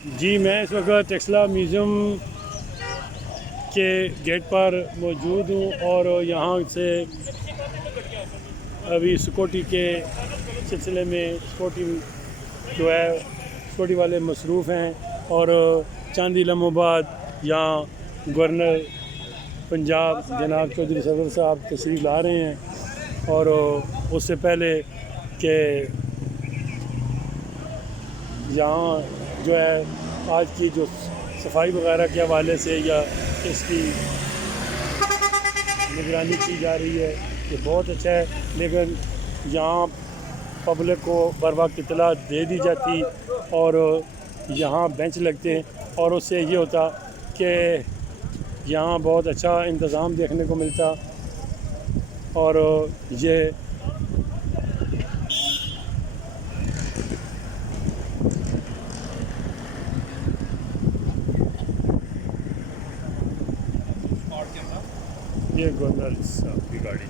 جی میں اس وقت ٹیکسلا میوزیم کے گیٹ پر موجود ہوں اور یہاں سے ابھی سیکورٹی کے سلسلے میں سیکورٹی والے مصروف ہیں اور چند ہی لمحوں بعد یہاں گورنر پنجاب جناب چودھری سرور صاحب تشریف لا رہے ہیں اور اس سے پہلے کہ یہاں جو ہے آج کی جو صفائی وغیرہ کے حوالے سے یا اس کی نگرانی کی جا رہی ہے یہ بہت اچھا ہے، لیکن یہاں پبلک کو بر وقت اطلاع دے دی جاتی اور یہاں بینچ لگتے ہیں اور اس سے یہ ہوتا کہ یہاں بہت اچھا انتظام دیکھنے کو ملتا اور یہ گورنر صاحب کی گاڑی